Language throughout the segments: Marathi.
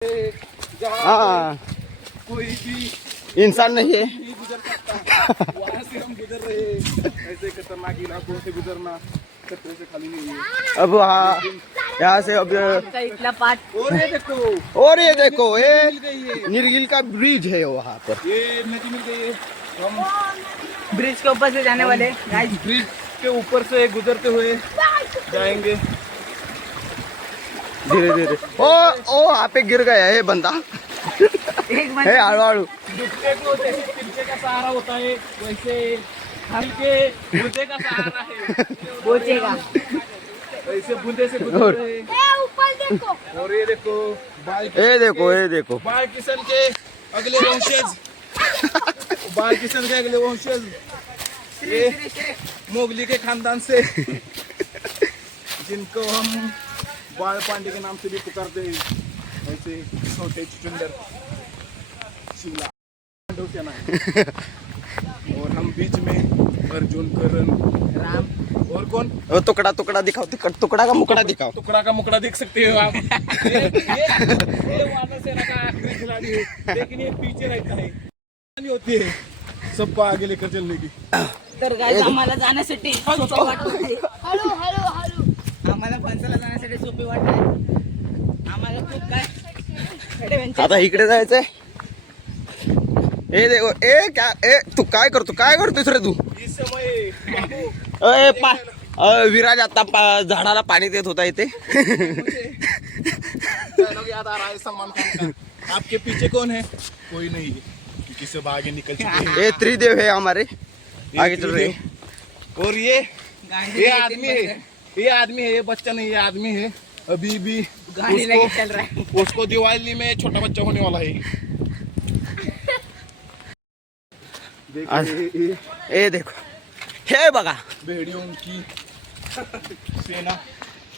हाँ कोई भी इंसान नहीं है। नहीं गुजर सकता। वहाँ से हम गुजर रहे हैं। ऐसे खतरनाक इलाकों से गुजरना खतरे से खाली नहीं है। अब वहाँ यहाँ से अब इतना पार्ट और ये देखो, ये मिल गई है। निर्गिल का ब्रिज है वहाँ पर। ये नदी मिल गई है। हम ब्रिज के ऊपर से जाने वाले गाइस। ब्रिज के ऊपर से गुजरते हुए जाएंगे धीरे धीरे। ओ वहाँ पे गिर गया है बंदा। एक बार है आड़ू आड़ू। डुबके को जैसे तिरछे का सहारा होता है वैसे हल के बूंदे का सहारा है। पहुंचेगा। ऐसे बूंदे से गुजर रहे हैं। ऊपर देखो। और ये देखो बाल ये देखो बाल किशन के अगले वंशज, बाल किशन के अगले वंशज ये मोगली के खानदान से, जिनको हम बाल पांडे के नाम से भी पुकारते हैं। ऐसे छोटे चुचुंदर शिमला पांडव सेना है। और हम बीच में अर्जुन, करण, राम और कौन, टुकड़ा दिखाओ, टुकड़ा का मुकड़ा दिखाओ। टुकड़ा का मुकड़ा देख सकते हो आप। ये वानर सेना का आखिरी खिलाड़ी है, लेकिन ये पीछे रहता है। नहीं होती है सबको आगे लेकर चलने की। तर गाइस आम्हाला जाण्यासाठी सोपी वाटत आहे. Hello hello hello. आम्हाला फणसाला जाण्यासाठी सोपी वाटत आहे. आम्हाला खूप काय adventure. आता इकडे जायचंय. ए देखो तू काय करतोस रे तू? इस समय बाबू विराज आता झाडाला पाणी देत होता इथे. डायलॉग याद आ रहा है सलमान खान का। आपके पीछे कौन है? कोई नहीं है, क्योंकि सब आगे निकल चुके हैं। ये त्रिदेव है हमारे, आगे चल रहे हैं. और ये आदमी है, ये बच्चा नहीं, ये आदमी है। अभी भी गाड़ी लेके चल रहा है. उसको दिवाली में छोटा बच्चा होने वाला है। ए देखो, हे बघा, भेड़ियों की सेना,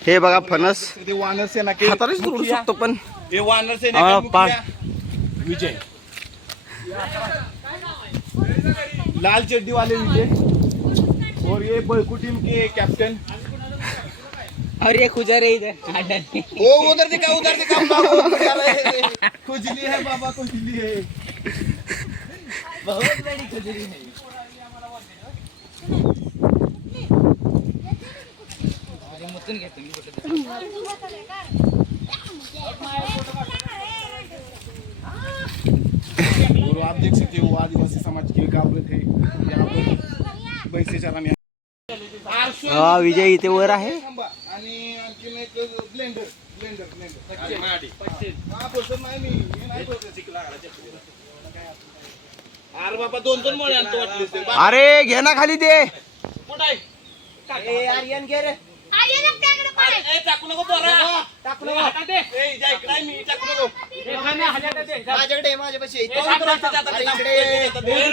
हे बघा फणस. ते वानर सेना के हातानेच तोडू मुखिया, शकतो पण ये वानर सेना का पार. मुखिया विजय, लाल चड्डी वाले विजय, और ये बलकू टीम के कैप्टन. और ये खुजर है इधर. वो उधर दिखा बाबा, खुजली है बाबा, खुजली है. बहुत बड़ी खुजरी है. अरे मुतून घेतो मी कुठे. और आप देख सकते हो आदिवासी समाज की काबिलियत है यहाँ पर पैसे चलाने. विजय इथे वर आहे. आणि आणखीन एक ब्लेंडर. हा बोलत नाही मी नाही बोलत. अरे बाबा 2-2 मोळे आणतो वाटलीस ते. अरे घे ना खाली ते. कुठं आहे? ए आर्यन घे रे. आर्यन त्याकडे पाय. ए टाकू नको पोरा, टाकू नको. ए जा इकडे आहे, मी टाकू नको. माझ्याकडे माझ्यापाशी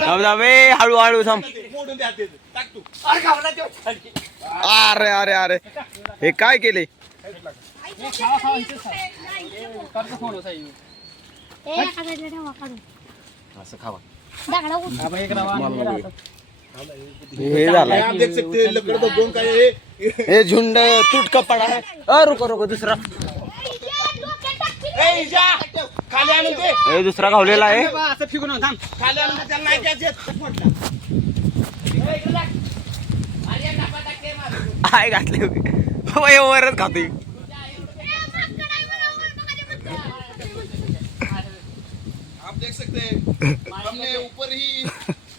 थांब ए, हळू थांब. मोडून द्या ते. टाक तू. अरे हे काय केले? असं खावा. हे झालं. आप देख सकते हैं लकड़ तो बोन का ये. हे झुंड तुटका पडा है. रुको दुसरा. ए जा खाली आणून दे. हे दुसरा गावलेला आहे. असं फिकून थांब. खाली आणून दे, त्याला नाही द्यायचे. हाय घातले वरच खाते. आप देख सकते हैं हमने ऊपर ही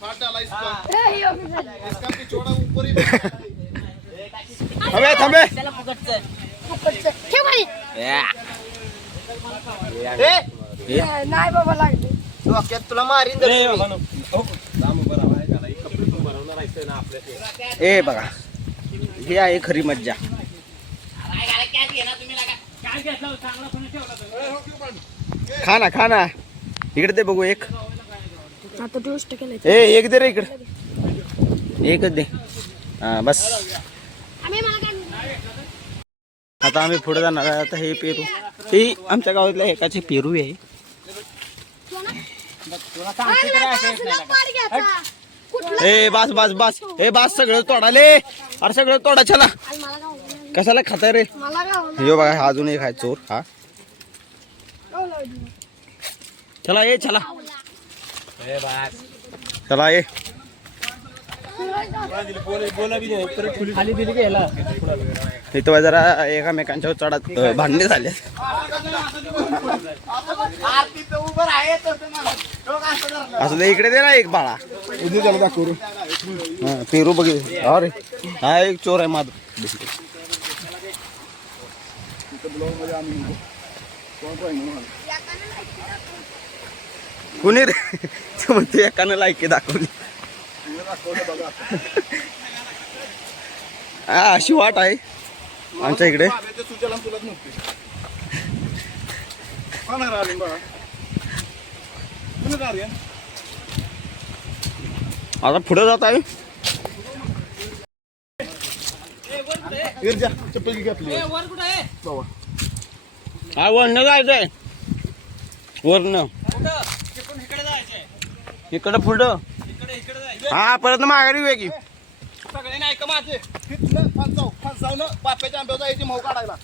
हाथ डाला इसका पिछोड़ा ऊपर ही. थांबे. त्याला पकडचं. ठेव खाली. नाही बाबा लागले. तुला मारीन. ए बघा, हे आहे खरी मज्जा. खा ना इकडे ते बघू एक. आता टोस्ट केलं. एक दे रे इकडे. एकच दे. हा बस. आता आम्ही पुढे जाणार आहे. आता हे पेरू, ही आमच्या गावातल्या एकाचे पेरू आहे. ए बस ए बस सगळं तोडाले. अरे सगळं तोडा चला. कशाला खाताय रे? मला हे बघा, हा अजून एक आहे चोर. हा चला ये चला चला ये खाली दिली की ह्याला इथं जरा एकामेकांच्या चढत भांडणे झाले असं ते इकडे दे ना एक बाळा उद्या त्याला दाखवू हा, पेरू बघित अरे हा एक चोर आहे माझ कुणी रे ते म्हणते एकानं लायकी दाखवली हा अशी वाट आहे आमच्या इकडे सुजला तुलाच नव्हते आर्यन बाळा आर्यन आता पुढे जात आहे जा चप्पल घातली वर कुठं आहे बाबा हा वरनं जायचंय वरनं कुठं तिकडून इकडे जायचंय इकडं पुढं इकडे जायचं हा परत माघारी वे की सगळे नाही का माझे तिथलं फास जाऊ ना बाप्याच्या आंब्यावर जायची माऊ काढायला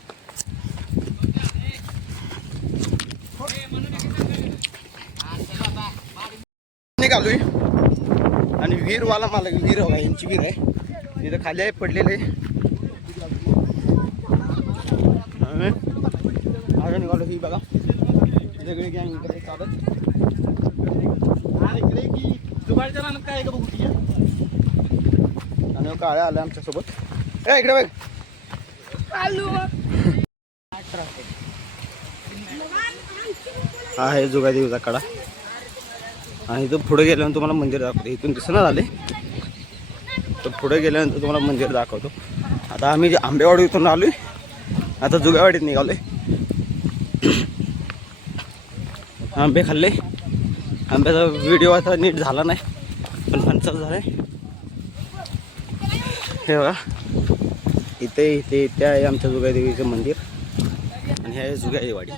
निघालोय आणि विहीरवाला मला विहीर बघा यांची विहीर आहे तिथं खाली आहे पडलेले आता निघालो ही बघा सगळी गँग इकडे चालत आणि इकडे की जुगाडच्या रानात काय आहे का बघू ती आणि काळ्या आल्या आमच्यासोबत ए इकडे बघ हा आहे जुगादेवीचा कडा आणि इथं पुढे गेल्यानंतर तुम्हाला मंदिर दाखवतो इथून दिसणार आले तर पुढे गेल्यानंतर तुम्हाला मंदिर दाखवतो आता आम्ही जे आंबेवाडी इथून आलोय आता जुगावाडीत निघालोय आंबे खाल्ले आंब्याचा व्हिडिओ आता नीट झाला नाही पण फनसाच झालाय हे बघा इथे इथे इथे आहे आमच्या जुगादेवीचं मंदिर आणि हे आहे जुगादेवाडी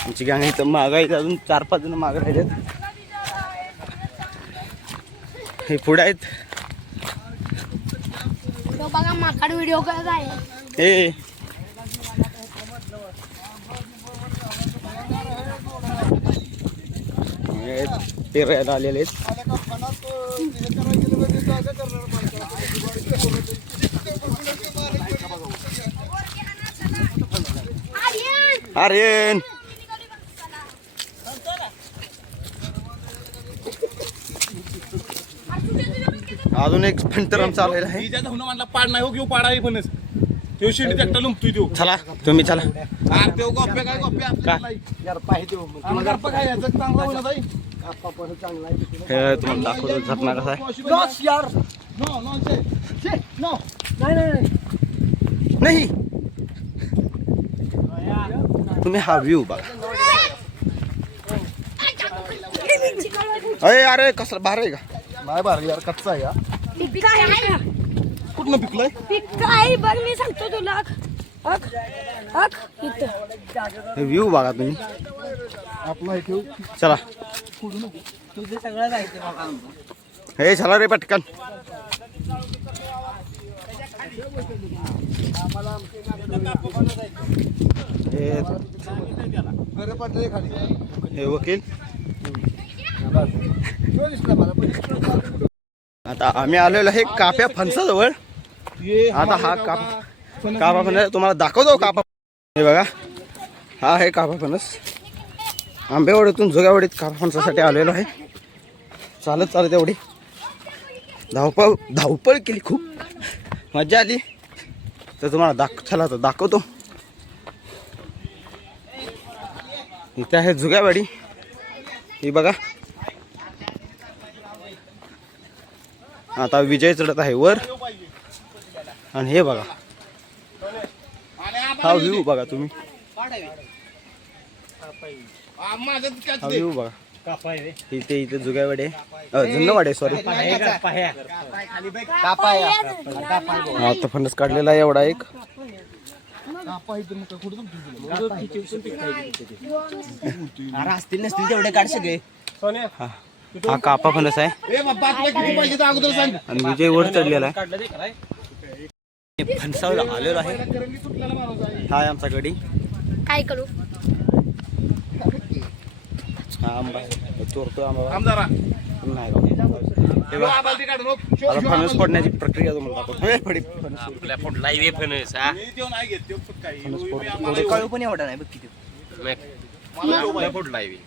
आमची गँग इथं मागं आहे अजून 4-5 जण मागं राहिलेत हे पुढे आहेत तो बघा माकड व्हिडिओ करत आहे हे पेरायला आलेले आहेत आर्यन अजून एक फंटरम चाललेला आहे हिच्या धुणं म्हणला पाड नाही हो घेऊ पाडावी पणच तो शेंडी त्याला लुमतोय तो चला तुम्ही चला अरे तो गोप्या काय गोप्या काय? यार पाहिजे आम्हाला गप्पा काय याचं चांगला होईल ताई गप्पा पण चांगला आहे हे तुम्हाला दाखवतो झरना कसा आहे नॉस यार नो नो से नो नाही तुम्ही हा व्ह्यू बघा अरे अरे कसला भार आहे का नाही बार यार कच्चा आहे यार पिक्का आहे कुठनं पिकलंय पिक्का आहे बघ मी सांगतो तुला अग अग इथं व्ह्यू बघा तुम्ही आपला हे ठेव चला तुझं सगळं जायचं बाबा हे चला रे पटकन घर पडले खाली हे वकील आता आम्ही आलेलो आहे काप्या फणसाजवळ आता हा कापा फणस तुम्हाला दाखवतो कापा हे बघा हा आहे कापा फणस आंबेवाडीतून जुगावाडीत कापा फणसासाठी आलेलो आहे चालत चालत एवढी धावपळ केली खूप मजा आली तर तुम्हाला चला तर दाखवतो इथे आहे जुगावाडी ही बघा आता विजय चढत आहे वर आणि हे बघा हा व्ह्यू बघा तुम्ही हा व्ह्यू बघा इथे इथे जुगावाडी आहे जुन्नवाडी सॉरी आता फणस काढलेला आहे एवढा एक असतील नसतील तेवढे काढ सगळे हा कापा फणस आहे ए बाबा तुला किती पाहिजे तर अगोदर सांग आणि विजय वर चढलेला आहे फणसावर आलेलो आहे. हा आहे आमचा गडी. काय करू हा आंबा आहे. चोरतो आंबा आमदारा नाही राव. हे बघा, आता फणस फोडण्याची प्रक्रिया तुम्हाला दाखवतो. हे फडी फणस आपल्या फोडला लाईव्ह फणस हा कळू पण एवढा नाही बघ किती. आपल्या फोड लाईव्ह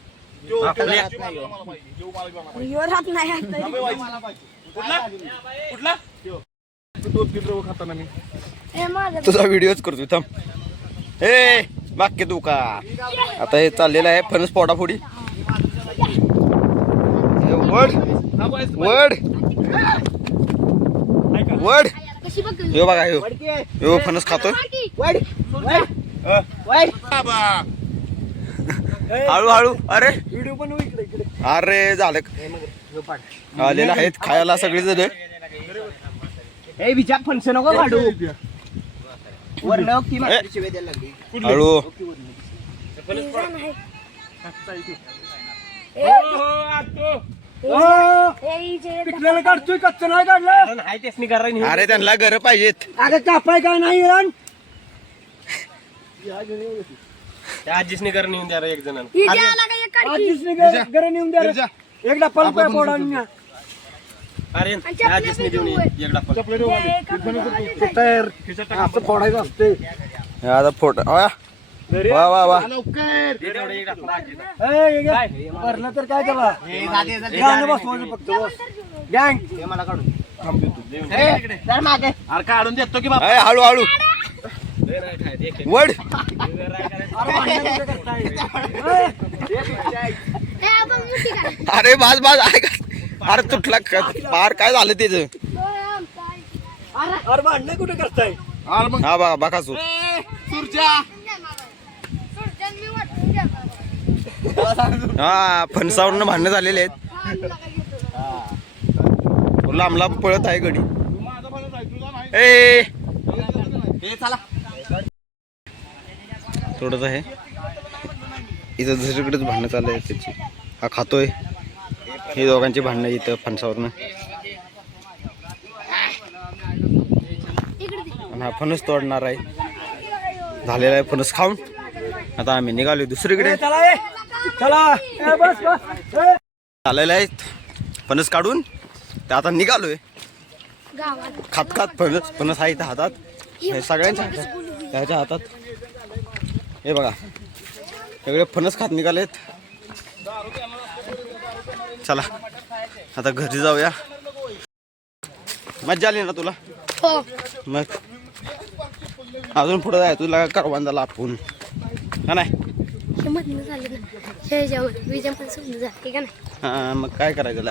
वर हात नाही आता. कुठला 2-3 रव खाताना मी हे माझं तुझा व्हिडिओच करतो थांब. हे बाकी तू का आता हे चाललेलं आहे फणस फोडाफोडी. हे वड वड वड. कशी बघ हे बघा ह्यो फणस खातोय. हळू हळू. अरे व्हिडिओ पण इकडे. अरे झालं आलेलं आहेत खायला सगळे जण. फणस नको काढू हळू काढतोय कच्च नाही काढलं नाही तेच करा. अरे त्यांना घर पाहिजेत. अगं कापाय काय नाही त्या आजीसने घर नेऊन द्या एक जण घर नेऊन द्या एकदा पलपा फोडा अरे आजीसने देऊन एकदा असं फोडायचं असते. हे आता फोट वा वा वा. भरलं तर काय त्याला गाणं बसवायचं फक्त गँग मला काढून अरे काढून देतो की बाबा. ए, हळू हळू वड. अरे बाज बाज आहे का. अरे तुटला पार काय झालं त्याच. अरे भांडण कुठे करताय. हा बघा बघा सू हा फणसावरनं भांडणं झालेले आहेत. लांब लांब पळत आहे गडी. ए थोडंच आहे इथं दुसरीकडेच भांडणं चालू आहे त्याची. हा खातोय. हे दोघांची भांडणं इथं फणसावरनं. आणि हा फणस तोडणार आहे. झालेला आहे फणस खाऊन. आता आम्ही निघालो दुसरीकडे. झालेलं आहे फणस काढून ते आता निघालोय. खात खात फणस फणस आहे इथं हातात. हे सगळ्यांच्या हातात त्याच्या हातात. हे बघा सगळे फणस खात निघालेत. चला आता घरी जाऊया. मज्जा आली ना तुला. मग अजून पुढे जाय तुला करवंदाला आपण का नाही. हा मग काय करायचं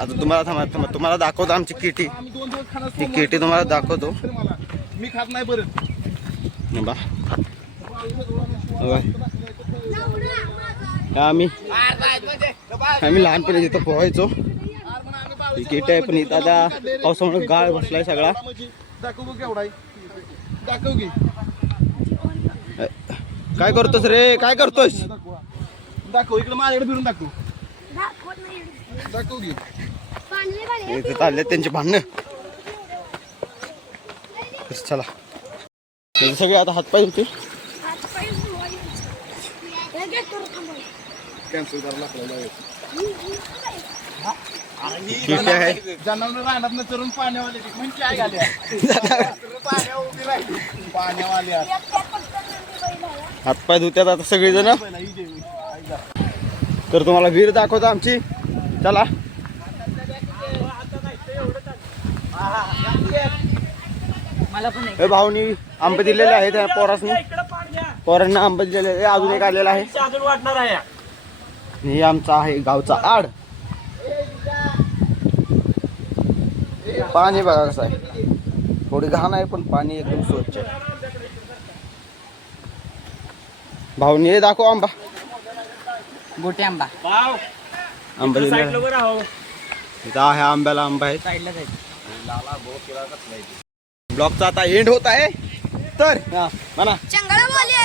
आता तुम्हाला थांबा तुम्हाला दाखवतो आमची किटी. ती किटी तुम्हाला दाखवतो. मी खात नाही बरं बा आम्ही लहानपणी तिथं पोहायचो. ही किटी आहे पण इथं आता पावसामुळे गाळ बसलाय सगळा. दाखव केवढा दाखव की काय करतोस रे काय करतोस. दाखव इकडे माझ्याकडे फिरून दाखव दाखव की इथे चालले त्यांची भांडणं. चला सगळे आता हातपाय होते. कॅन्सल करायला लागला. किटी आहे. जनावर रानात चरून पाण्यावाले म्हणजे काय झाल्या पाण्यावाल्या हातपाय धुत्यात आता सगळेजण. तर तुम्हाला विहीर दाखवतो आमची. चला भाऊनी आंबे दिलेले आहेत त्या पोरांना आंबे दिलेले आहे. अजून एक आलेला आहे. हे आमचा आहे गावचा आड. पाणी बघा कसं आहे. थोडी घाण आहे पण पाणी एकदम स्वच्छ आहे. भाऊनी हे दाखव आंबा. गोटे आंबा आंबा दिलेला इथं आहे. आंब्याला आंबा आहे. ब्लॉगचा आता एंड होत आहे. तर म्हणा चंगळा बोले